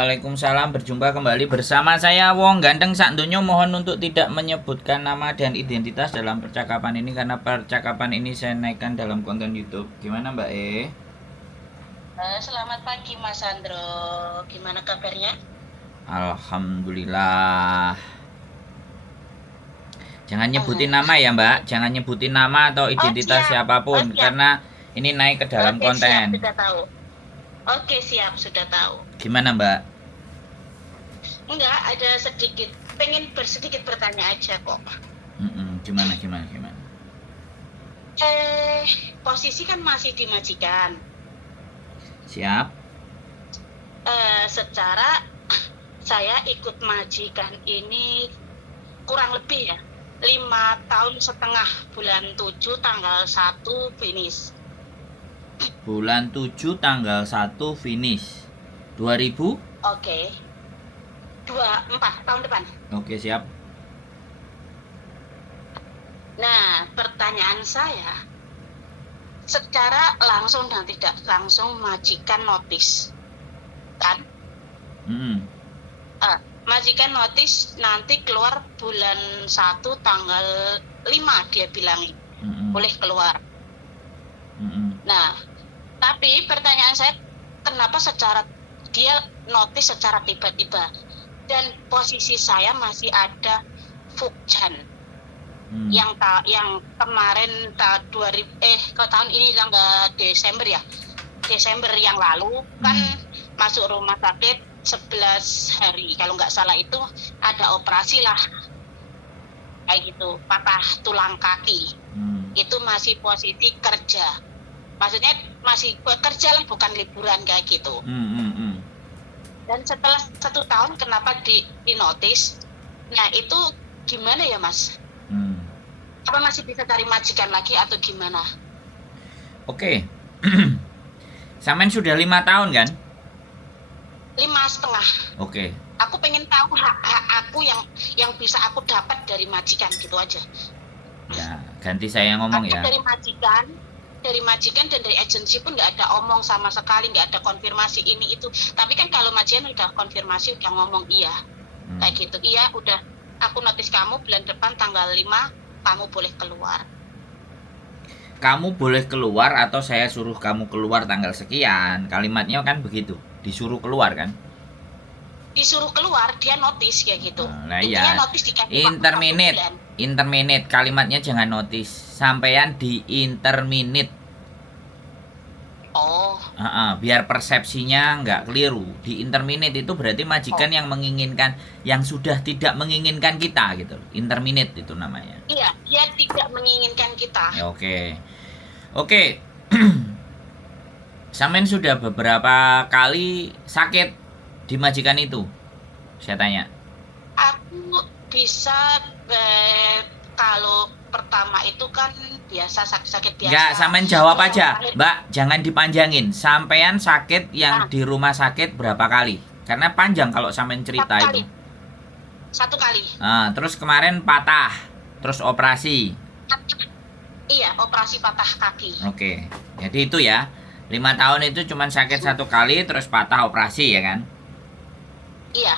Waalaikumsalam, berjumpa kembali bersama saya Wong Ganteng Sakdonyo. Mohon untuk tidak menyebutkan nama dan identitas dalam percakapan ini karena percakapan ini saya naikkan dalam konten YouTube. Gimana Mbak E? Selamat pagi Mas Sandro, gimana kabarnya? Alhamdulillah. Jangan nyebutin nama ya Mbak, jangan nyebutin nama atau identitas siapapun karena ini naik ke dalam konten. Siap, sudah tahu. Oke, siap, sudah tahu. Gimana Mbak? Enggak, ada sedikit, pengen bersedikit bertanya aja kok. Gimana? Posisi kan masih di majikan. Siap. Secara saya ikut majikan ini kurang lebih ya 5,5 tahun, bulan 7 tanggal 1 finish. Bulan 7 tanggal 1 finish 2000? Oke. 24 tahun depan. Oke, siap. Nah, pertanyaan saya, secara langsung dan tidak langsung majikan notis, kan? Majikan notis nanti keluar bulan 1 tanggal 5 dia bilang boleh keluar. Nah, tapi pertanyaan saya, kenapa dia notis secara tiba-tiba dan posisi saya masih ada Fukjan yang kemarin tahun ini tanggal Desember ya, Desember yang lalu kan masuk rumah sakit 11 hari kalau nggak salah, itu ada operasi lah kayak gitu, patah tulang kaki. Itu masih posisi kerja, maksudnya masih bekerja lah, bukan liburan kayak gitu. Dan setelah 1 tahun kenapa di notis? Nah itu gimana ya Mas? Apa masih bisa cari majikan lagi atau gimana? Oke. Sampean sudah 5 tahun kan? 5,5. Oke. Aku pengen tahu hak aku yang bisa aku dapat dari majikan, gitu aja. Ya, ganti saya ngomong ya. Dari majikan dan dari agensi pun nggak ada omong sama sekali, nggak ada konfirmasi ini itu. Tapi kan kalau majikan udah konfirmasi, udah ngomong iya, kayak gitu. Iya, udah aku notis kamu bulan depan tanggal 5 kamu boleh keluar. Kamu boleh keluar atau saya suruh kamu keluar tanggal sekian. Kalimatnya kan begitu, disuruh keluar kan? Disuruh keluar, dia notis kayak gitu. Nah iya. Interminate, kalimatnya jangan notis. Sampean di interminate. Oh. Biar persepsinya nggak keliru. Di interminate itu berarti majikan yang menginginkan, yang sudah tidak menginginkan kita gitu. Interminate itu namanya. Iya, dia tidak menginginkan kita. Ya, oke. Sampean sudah beberapa kali sakit di majikan itu? Saya tanya. Aku bisa kalau pertama itu kan biasa sakit biasa. Enggak, sampean jawab aja, Mbak, jangan dipanjangin. Sampean sakit yang di rumah sakit berapa kali? Karena panjang kalau sampean cerita itu. 1 kali. Terus kemarin patah, terus operasi. Iya, operasi patah kaki. Oke, jadi itu ya. 5 tahun itu cuma sakit 1 kali, terus patah operasi ya kan? Iya.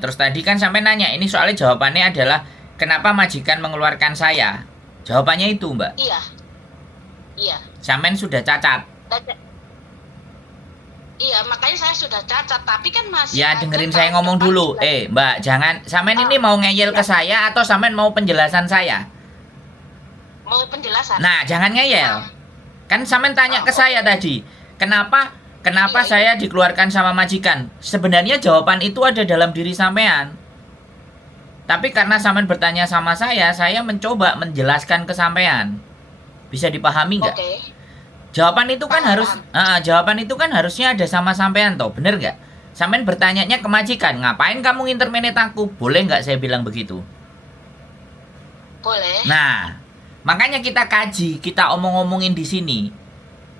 Terus tadi kan sampai nanya, ini soalnya jawabannya adalah kenapa majikan mengeluarkan saya? Jawabannya itu Mbak. Iya. Sampean sudah cacat. Iya, makanya saya sudah cacat, tapi kan masih. Ya dengerin saya ngomong dulu. Mbak, jangan. Sampean ini mau ngeyel ke saya atau sampean mau penjelasan saya? Mau penjelasan. Nah, jangan ngeyel. Kan sampean tanya ke saya tadi, kenapa saya dikeluarkan sama majikan? Sebenarnya jawaban itu ada dalam diri sampean. Tapi karena sampean bertanya sama saya mencoba menjelaskan ke sampean. Bisa dipahami nggak? Jawaban itu kan harusnya ada sama sampean toh, bener nggak? Sampean bertanyanya ke majikan, ngapain kamu interminate aku? Boleh nggak saya bilang begitu? Boleh. Nah, makanya kita kaji, kita omong-omongin di sini.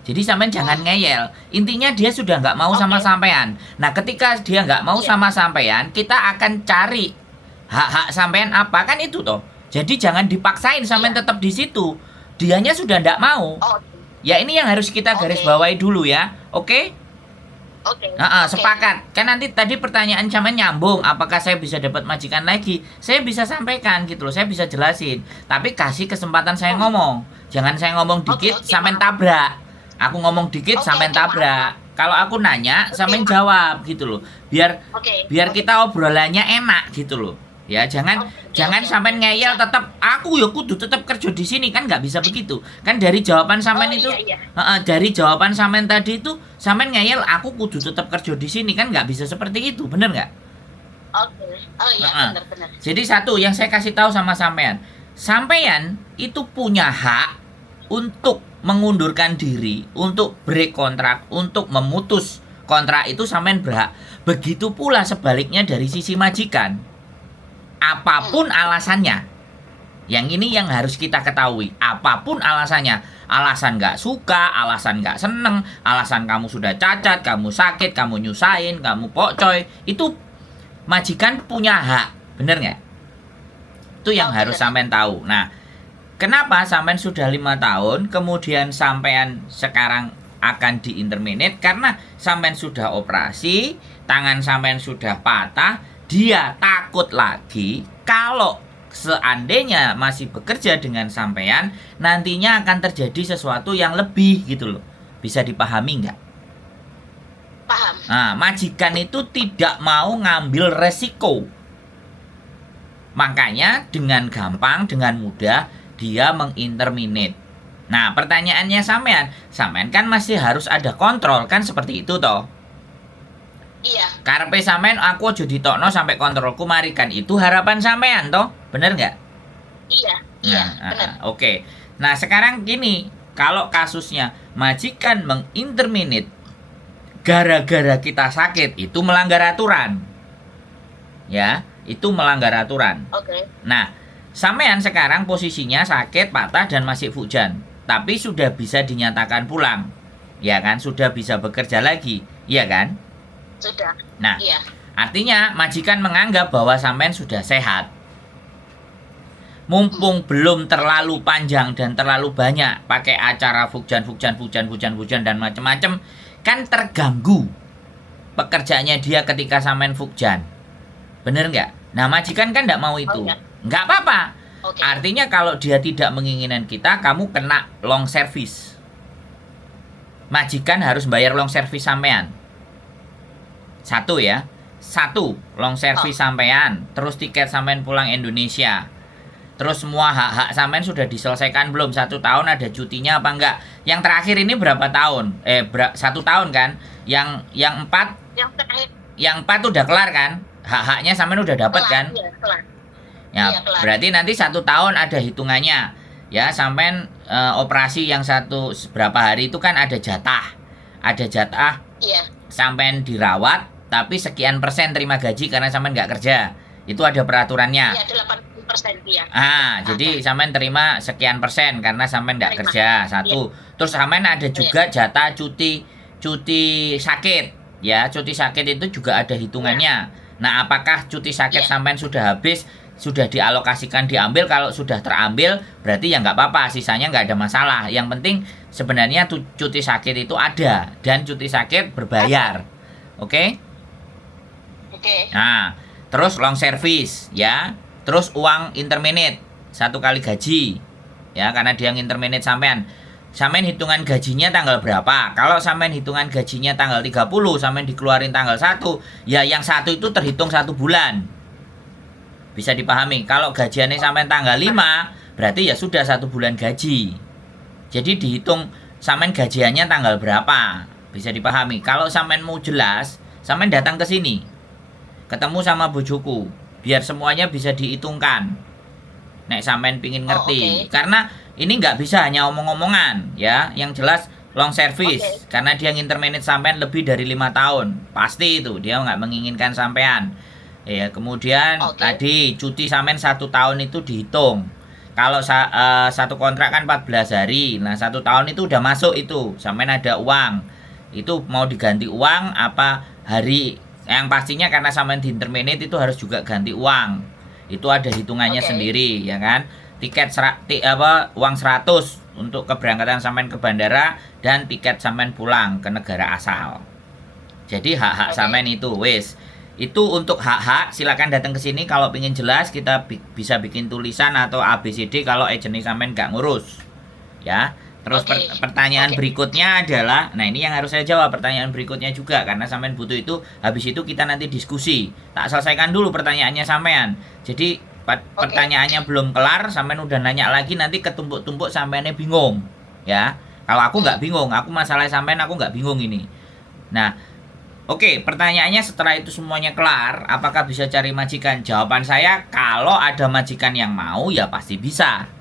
Jadi sampean jangan ngeyel. Intinya dia sudah nggak mau sama sampean. Nah, ketika dia nggak mau sama sampean, kita akan cari hak-hak sampean apa, kan itu toh. Jadi jangan dipaksain sampean tetap di situ. Dianya sudah nggak mau. Ya ini yang harus kita garis bawahi dulu ya. Oke? Oke. Oke. Sepakat. Kan nanti tadi pertanyaan sampean nyambung, apakah saya bisa dapat majikan lagi? Saya bisa sampaikan gitu loh, saya bisa jelasin. Tapi kasih kesempatan saya ngomong. Jangan saya ngomong dikit, Oke, sampean paham. tabrak. Aku ngomong dikit, Oke, sampean oke, tabrak. Kalau aku nanya, sampean jawab gitu loh. Biar Oke. kita obrolannya enak gitu loh. Ya, jangan Oke. sampean ngeyel tetap aku ya kudu tetap kerja di sini, kan nggak bisa begitu. Kan dari jawaban sampean Oh, itu iya. dari jawaban sampean tadi itu sampean ngeyel aku kudu tetap kerja di sini, kan nggak bisa seperti itu, bener nggak? Oke. Oh iya, Heeh. benar. Jadi satu yang saya kasih tahu sama sampean, sampean itu punya hak untuk mengundurkan diri, untuk break kontrak, untuk memutus kontrak itu sampean berhak. Begitu pula sebaliknya dari sisi majikan. Apapun alasannya, yang ini yang harus kita ketahui. Apapun alasannya, alasan nggak suka, alasan nggak seneng, alasan kamu sudah cacat, kamu sakit, kamu nyusahin, kamu pokcoy, itu majikan punya hak, bener nggak? Itu yang harus sampean tahu. Nah, kenapa sampean sudah 5 tahun, kemudian sampean sekarang akan diinterminate? Karena sampean sudah operasi, tangan sampean sudah patah, dia takut lagi kalau seandainya masih bekerja dengan sampean, nantinya akan terjadi sesuatu yang lebih gitu loh. Bisa dipahami nggak? Paham. Nah, majikan itu tidak mau ngambil resiko. Makanya dengan gampang, dengan mudah dia menginterminate. Nah, pertanyaannya sampean kan masih harus ada kontrol, kan seperti itu toh? Iya. Karepe sampean aku aja ditokno sampai kontrolku mari, kan itu harapan sampean toh, bener nggak? Iya. Benar. Oke. Nah, sekarang gini, kalau kasusnya majikan menginterminate gara-gara kita sakit, itu melanggar aturan. Ya, itu melanggar aturan. Oke. Nah, sampean sekarang posisinya sakit, patah dan masih fujan, tapi sudah bisa dinyatakan pulang. Ya kan, sudah bisa bekerja lagi, iya kan? Sudah. Nah, Iya. artinya majikan menganggap bahwa sampean sudah sehat. Mumpung belum terlalu panjang dan terlalu banyak pakai acara fujan dan macam-macam, kan terganggu pekerjaannya dia ketika sampean fujan. Bener nggak? Nah, majikan kan nggak mau itu. iya. Nggak apa-apa. Oke. Artinya kalau dia tidak menginginkan kita, kamu kena long service. Majikan harus bayar long service sampean. Satu ya. Satu, long service sampean. Terus tiket sampean pulang Indonesia. Terus semua hak-hak sampean sudah diselesaikan belum? 1 tahun ada cutinya apa enggak? Yang terakhir ini berapa tahun? 1 tahun kan? Yang 4, Yang terakhir. yang 4 udah kelar kan? Hak-haknya sampean udah dapat kan? Iya, kelar. Ya, Iya, kelar. berarti nanti 1 tahun ada hitungannya. Ya, sampean operasi yang berapa hari itu kan ada jatah. Ada jatah Iya. sampean dirawat, tapi sekian persen terima gaji karena sampean nggak kerja. Itu ada peraturannya. Iya, 80% ya. Jadi sampean terima sekian persen karena sampean nggak Terima. kerja. Satu. Terus sampean ada juga jatah cuti sakit. Ya, cuti sakit itu juga ada hitungannya. Nah, apakah cuti sakit sampean sudah habis, sudah dialokasikan diambil? Kalau sudah terambil, berarti ya nggak apa-apa, sisanya nggak ada masalah. Yang penting sebenarnya cuti sakit itu ada dan cuti sakit berbayar. Oke? Oke. Nah, terus long service ya. Terus uang interminate 1 kali gaji. Ya, karena dia yang interminate sampean. Sampean hitungan gajinya tanggal berapa? Kalau sampean hitungan gajinya tanggal 30, sampean dikeluarin tanggal 1, ya yang 1 itu terhitung 1 bulan. Bisa dipahami. Kalau gajiannya sampean tanggal 5, berarti ya sudah 1 bulan gaji. Jadi dihitung sampean gajiannya tanggal berapa. Bisa dipahami. Kalau sampean mau jelas, sampean datang ke sini. Ketemu sama bojoku, biar semuanya bisa dihitungkan. Nek sampean pingin ngerti. Karena ini nggak bisa hanya omong-omongan ya. Yang jelas long service. Karena dia ngintermanage sampean lebih dari 5 tahun. Pasti itu dia nggak menginginkan sampean. Ya, kemudian tadi cuti sampean 1 tahun itu dihitung. Kalau satu kontrak kan 14 hari. Nah, 1 tahun itu udah masuk itu. Sampean ada uang. Itu mau diganti uang apa hari? Yang pastinya karena sampean diinterminate itu harus juga ganti uang. Itu ada hitungannya sendiri, ya kan? Tiket uang 100 untuk keberangkatan sampean ke bandara dan tiket sampean pulang ke negara asal. Jadi hak-hak Oke. sampean itu wis. Itu untuk hak-hak, silakan datang ke sini kalau ingin jelas, kita bisa bikin tulisan atau ABCD kalau agent sampean nggak ngurus. Ya. Terus Oke. pertanyaan Oke. berikutnya adalah, nah ini yang harus saya jawab pertanyaan berikutnya juga karena sampean butuh itu. Habis itu kita nanti diskusi. Tak selesaikan dulu pertanyaannya sampean. Jadi pertanyaannya belum kelar, sampean udah nanya lagi, nanti ketumpuk-tumpuk sampeannya bingung. Ya. Kalau aku nggak bingung, aku masalah sampean aku nggak bingung ini. Nah, oke, pertanyaannya setelah itu semuanya kelar, apakah bisa cari majikan? Jawaban saya, kalau ada majikan yang mau, ya pasti bisa.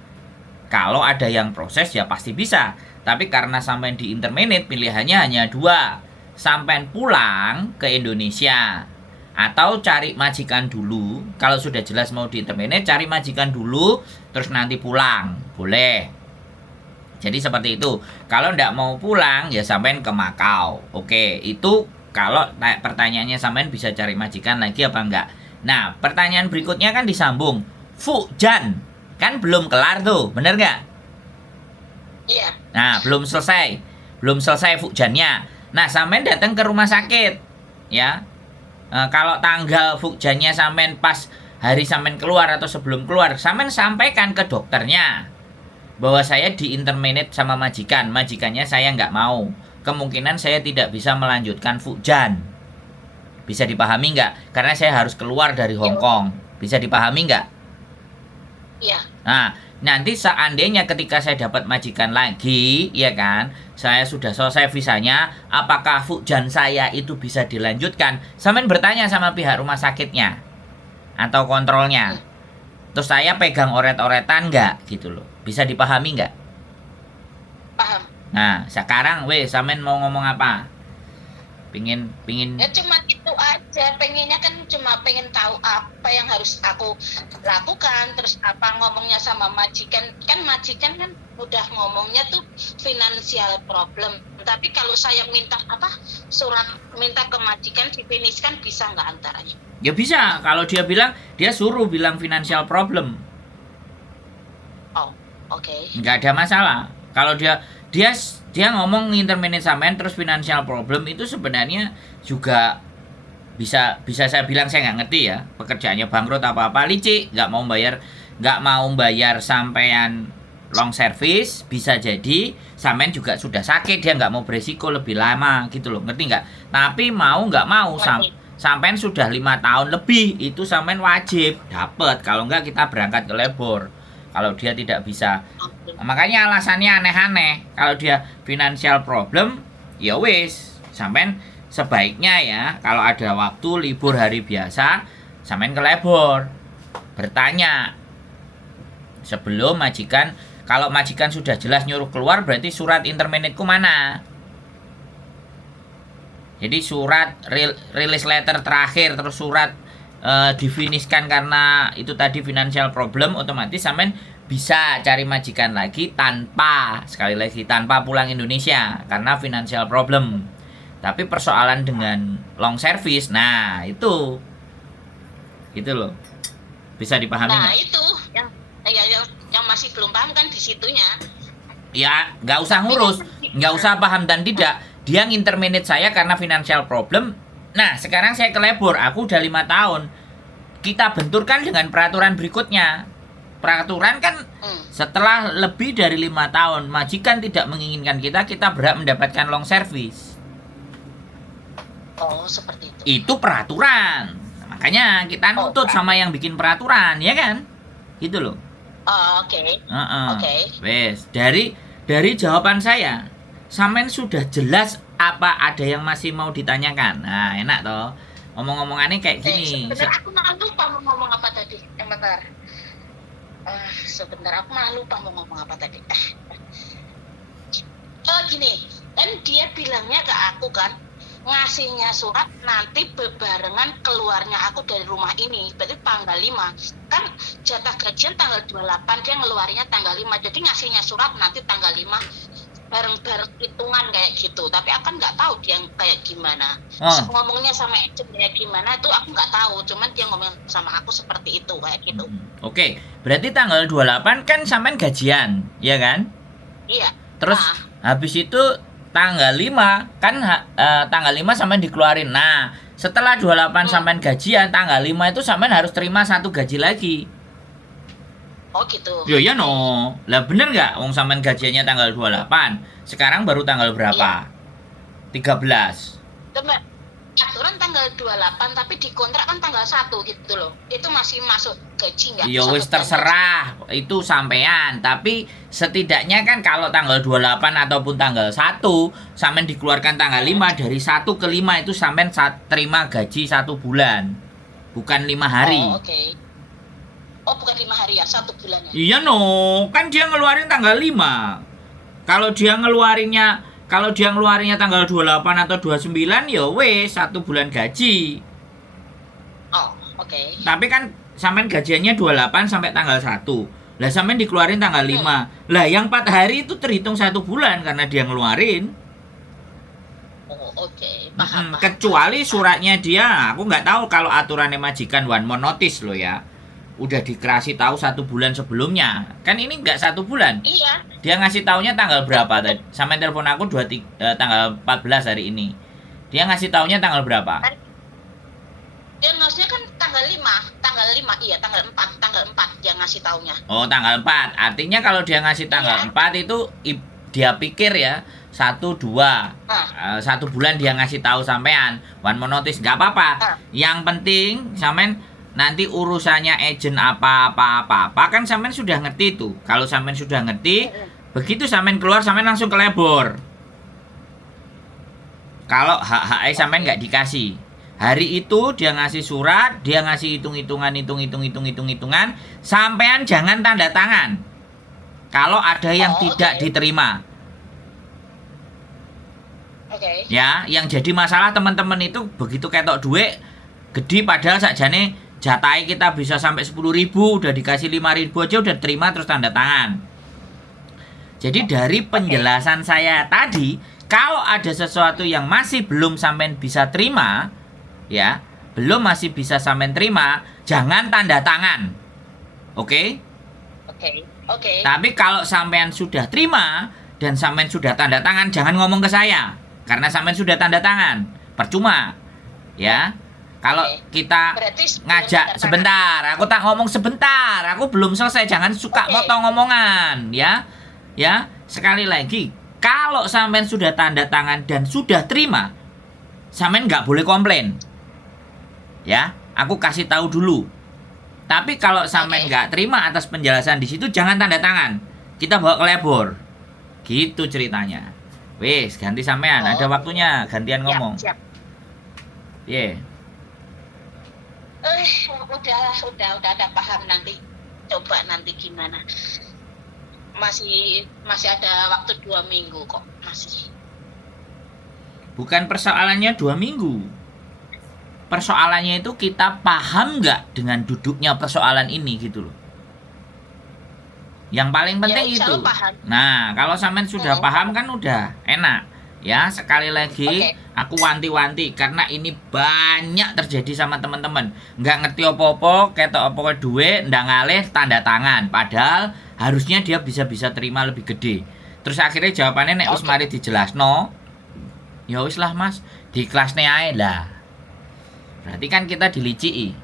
Kalau ada yang proses, ya pasti bisa. Tapi karena sampai di interminate, pilihannya hanya dua. Sampai pulang ke Indonesia. Atau cari majikan dulu. Kalau sudah jelas mau di interminate, cari majikan dulu, terus nanti pulang. Boleh. Jadi seperti itu. Kalau nggak mau pulang, ya sampai ke Makau. Oke, itu kalau pertanyaannya sampean bisa cari majikan lagi apa enggak. Nah, pertanyaan berikutnya kan disambung. Fujan, kan belum kelar tuh, bener nggak? Iya. Nah, belum selesai. Belum selesai fujannya. Nah, sampean datang ke rumah sakit. Ya. Kalau tanggal fujannya sampean pas hari sampean keluar atau sebelum keluar, sampean sampaikan ke dokternya bahwa saya di interminate sama majikan. Majikannya saya nggak mau. Kemungkinan saya tidak bisa melanjutkan fujan. Bisa dipahami nggak? Karena saya harus keluar dari Hong Kong. Bisa dipahami nggak? Iya. Nah, nanti seandainya ketika saya dapat majikan lagi, ya kan, saya sudah selesai visanya, apakah fujan saya itu bisa dilanjutkan? Sampean bertanya sama pihak rumah sakitnya atau kontrolnya. Terus saya pegang oret-oretan nggak gitu loh. Bisa dipahami nggak? Paham. Nah, sekarang sampean mau ngomong apa? Pingin Ya cuma itu aja, pengennya kan cuma pengen tahu apa yang harus aku lakukan, terus apa ngomongnya sama majikan. Kan majikan kan udah ngomongnya tuh financial problem. Tapi kalau saya minta surat minta ke majikan difinishkan, bisa nggak antaranya? Ya bisa, kalau dia suruh bilang financial problem. Oh, oke. Nggak ada masalah. Kalau dia ngomong interminate sampean terus financial problem, itu sebenarnya juga bisa saya bilang saya nggak ngerti ya, pekerjaannya bangkrut apa licik, nggak mau bayar sampean long service. Bisa jadi sampean juga sudah sakit, dia nggak mau beresiko lebih lama gitu loh, ngerti nggak? Tapi nggak mau sampean sudah 5 tahun lebih, itu sampean wajib dapat. Kalau nggak kita berangkat ke labor. Kalau dia tidak bisa, makanya alasannya aneh-aneh. Kalau dia financial problem, ya wis, sampean sebaiknya ya kalau ada waktu libur hari biasa, sampean ke labor bertanya sebelum majikan. Kalau majikan sudah jelas nyuruh keluar, berarti surat interminate-ku mana? Jadi surat release letter terakhir, terus surat difinishkan karena itu tadi financial problem, otomatis sampean bisa cari majikan lagi tanpa pulang Indonesia karena financial problem. Tapi persoalan dengan long service, nah itu loh, bisa dipahami. Nah itu yang masih belum paham kan di situnya. Ya nggak usah ngurus, nggak usah paham dan tidak. Dia nginterminate saya karena financial problem. Nah, sekarang saya ke labor, aku udah 5 tahun. Kita benturkan dengan peraturan berikutnya. Peraturan kan setelah lebih dari 5 tahun, majikan tidak menginginkan kita berhak mendapatkan long service. Oh, seperti itu. Itu peraturan. Makanya kita nutut sama yang bikin peraturan, ya kan? Gitu loh. Oh, oke. Oke. Wes, dari jawaban saya, sampean sudah jelas apa ada yang masih mau ditanyakan? Nah, enak toh. Ngomong-ngomongannya kayak gini. Sebentar, aku malah lupa mau ngomong apa tadi. Bentar. Sebentar, aku malah lupa mau ngomong apa tadi. Gini, kan dia bilangnya ke aku kan, ngasihnya surat nanti bebarengan keluarnya aku dari rumah ini. Berarti tanggal 5. Kan jatah gajian tanggal 28, dia ngeluarinya tanggal 5. Jadi ngasihnya surat nanti tanggal 5. Bareng-bareng hitungan kayak gitu, tapi aku kan nggak tahu dia kayak gimana. Ngomongnya sama agentnya gimana tuh aku nggak tahu, cuman dia ngomong sama aku seperti itu kayak gitu. Oke, berarti tanggal 28 kan sampean gajian, ya kan? Iya. Terus habis itu tanggal 5 kan tanggal 5 sampean dikeluarin. Nah, setelah 28 sampean gajian, tanggal 5 itu sampean harus terima satu gaji lagi. Oh gitu. Yo ya no. Lah bener nggak? Wong sampean gajiannya tanggal 28. Sekarang baru tanggal berapa? 13. Aturan tanggal 28 tapi di kontrak kan tanggal 1 gitu loh. Itu masih masuk gaji nggak? Ya wis terserah itu sampean, tapi setidaknya kan kalau tanggal 28 ataupun tanggal 1 sampean dikeluarkan tanggal 5, dari 1 ke 5 itu sampean terima gaji 1 bulan. Bukan 5 hari. Oh, oke. Oh, bukan 5 hari ya, 1 bulan ya. Iya no, kan dia ngeluarin tanggal 5. Kalau dia ngeluarinnya tanggal 28 atau 29 ya wes 1 bulan gaji. Oh, oke. Tapi kan sampean gajiannya 28 sampai tanggal 1. Lah sampean dikeluarin tanggal 5. Lah yang 4 hari itu terhitung 1 bulan karena dia ngeluarin. Oh, oke. Paham. Kecuali suratnya dia, aku nggak tahu kalau aturannya majikan one more notice loh ya. Udah dikasih tahu 1 bulan sebelumnya. Kan ini nggak 1 bulan. Iya. Dia ngasih taunya tanggal berapa tadi? Sampai telepon aku tanggal 14 hari ini. Dia ngasih taunya tanggal berapa? Dia ngasihnya kan tanggal 5. Iya, tanggal 4 dia ngasih taunya. Oh, tanggal 4. Artinya kalau dia ngasih tanggal 4 itu dia pikir ya 1, 2 1 bulan dia ngasih tahu sampean one more notice, nggak apa-apa. Yang penting sampean nanti urusannya agent apa kan sampean sudah ngerti tuh. Kalau sampean sudah ngerti, begitu sampean keluar sampean langsung ke labor. Kalau hak sampean nggak dikasih, hari itu dia ngasih surat, dia ngasih hitung-hitungan, sampean jangan tanda tangan kalau ada yang tidak diterima. Ya, yang jadi masalah teman-teman itu begitu ketok duit gede padahal sakjane jatai kita bisa sampai 10.000, udah dikasih 5.000 aja udah terima terus tanda tangan. Jadi dari penjelasan saya tadi, kalau ada sesuatu yang masih belum sampean bisa terima, ya, masih bisa sampean terima, jangan tanda tangan. Oke? Oke. Tapi kalau sampean sudah terima dan sampean sudah tanda tangan, jangan ngomong ke saya karena sampean sudah tanda tangan. Percuma. Ya. Kalau kita ngajak sebentar, aku tak ngomong sebentar, aku belum selesai, jangan suka motong ngomongan, ya. Ya, sekali lagi, kalau sampean sudah tanda tangan dan sudah terima, sampean nggak boleh komplain. Ya, aku kasih tahu dulu. Tapi kalau sampean nggak terima atas penjelasan di situ, jangan tanda tangan. Kita bawa ke labor. Gitu ceritanya. Wes, ganti sampean, ada waktunya, gantian ngomong. Siap. Yeah. Udah paham. Nanti coba nanti gimana. Masih ada waktu 2 minggu kok, masih. Bukan persoalannya 2 minggu. Persoalannya itu kita paham nggak dengan duduknya persoalan ini gitu loh. Yang paling penting ya, itu. Nah, kalau sampean sudah paham kan udah enak. Ya, sekali lagi aku wanti-wanti karena ini banyak terjadi sama teman-teman. Nggak ngerti apa-apa, ketok apa duit, ndak ngalih tanda tangan. Padahal harusnya dia bisa terima lebih gede. Terus akhirnya jawabannya nek wis mari dijelasno. Ya wis lah Mas, di kelasne ae lah. Berarti kan kita diliciki.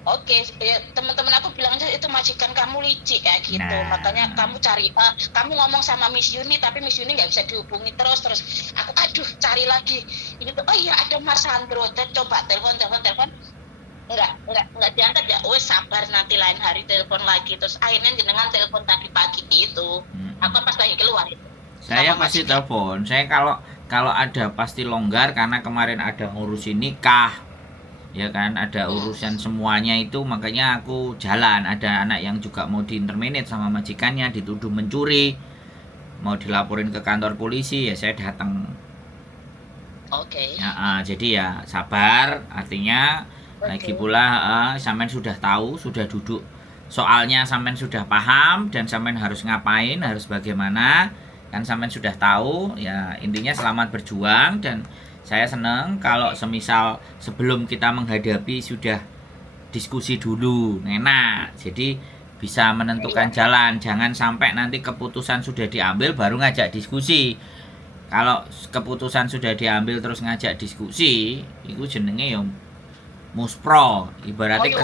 Oke, ya, teman-teman aku bilang aja itu majikan kamu licik kayak gitu. Nah. Makanya kamu kamu ngomong sama Miss Yuni tapi Miss Yuni nggak bisa dihubungi terus. Aku cari lagi. Ini tuh, oh iya ada Mas Sandro. Coba telepon. Enggak diangkat ya. Wes sabar nanti lain hari telepon lagi. Terus akhirnya jenengan telepon tadi pagi gitu. Aku pas lagi keluar itu. Saya pasti telepon. Saya kalau ada pasti longgar karena kemarin ada ngurusin nikah. Ya kan, ada urusan semuanya itu, makanya aku jalan. Ada anak yang juga mau diinterminate sama majikannya, dituduh mencuri, mau dilaporin ke kantor polisi, ya saya datang. Ya, jadi ya sabar, artinya lagi pula sampean sudah tahu, sudah duduk soalnya, sampean sudah paham dan sampean harus ngapain, harus bagaimana, kan sampean sudah tahu. Ya intinya selamat berjuang. Dan saya senang kalau semisal sebelum kita menghadapi sudah diskusi dulu, enak. Jadi bisa menentukan jalan. Jangan sampai nanti keputusan sudah diambil baru ngajak diskusi. Kalau keputusan sudah diambil terus ngajak diskusi, itu jenenge ya muspro. Ibaratnya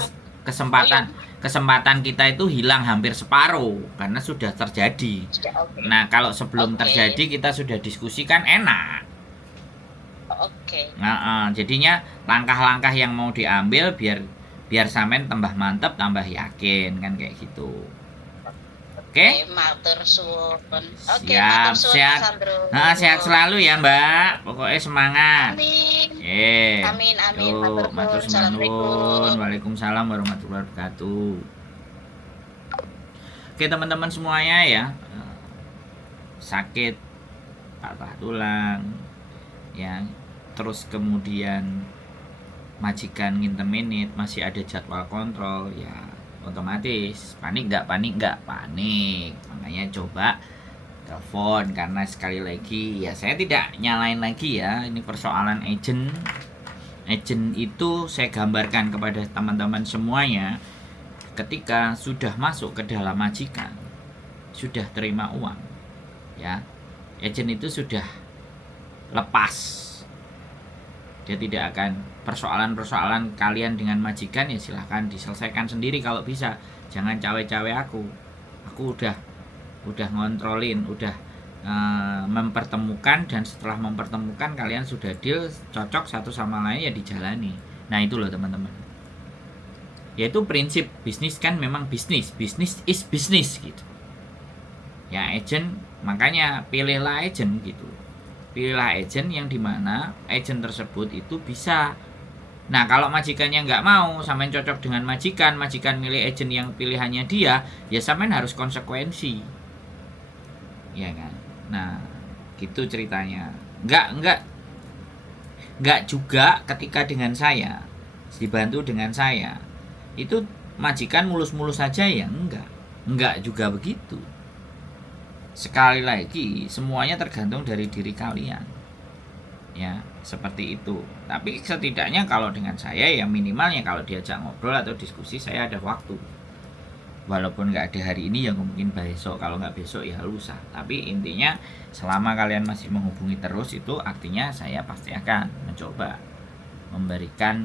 kesempatan kita itu hilang hampir separuh karena sudah terjadi. Nah, kalau sebelum terjadi kita sudah diskusikan enak. Nah, jadinya langkah-langkah yang mau diambil biar sampean tambah mantep, tambah yakin kan kayak gitu. Oke? Matur suwun. Siap, sehat. Nah, sehat selalu ya, Mbak. Pokoknya semangat. Amin. Amin. Yuk, matur suwun. Waalaikumsalam warahmatullahi wabarakatuh. Oke, teman-teman semuanya ya. Sakit, patah tulang, ya. Terus kemudian majikan nginterminate, masih ada jadwal kontrol, ya otomatis panik nggak, makanya coba telepon. Karena sekali lagi ya saya tidak nyalain lagi ya, ini persoalan agent itu saya gambarkan kepada teman-teman semuanya. Ketika sudah masuk ke dalam majikan, sudah terima uang ya, agent itu sudah lepas. Dia tidak akan persoalan-persoalan kalian dengan majikan ya silahkan diselesaikan sendiri kalau bisa. Jangan cawe-cawe aku udah ngontrolin, udah mempertemukan, dan setelah mempertemukan kalian sudah deal, cocok satu sama lain ya dijalani. Nah itu loh teman-teman, yaitu prinsip bisnis kan memang bisnis is bisnis gitu ya. Agent, makanya pilihlah agent gitu. Pilihlah agent yang dimana agent tersebut itu bisa. Nah kalau majikannya nggak mau, sampean cocok dengan majikan milih agent yang pilihannya dia, ya sampean harus konsekuensi, ya kan. Nah gitu ceritanya. Nggak juga ketika dengan saya, dibantu dengan saya, itu majikan mulus-mulus saja ya, enggak juga begitu. Sekali lagi, semuanya tergantung dari diri kalian. Ya, seperti itu. Tapi setidaknya kalau dengan saya ya minimalnya kalau diajak ngobrol atau diskusi saya ada waktu. Walaupun nggak ada hari ini ya mungkin besok. Kalau nggak besok ya lusa. Tapi intinya selama kalian masih menghubungi terus, itu artinya saya pasti akan mencoba memberikan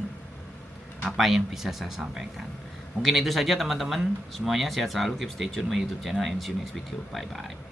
apa yang bisa saya sampaikan. Mungkin itu saja teman-teman. Semuanya sehat selalu, keep stay tune my YouTube channel, and see you next video. Bye bye.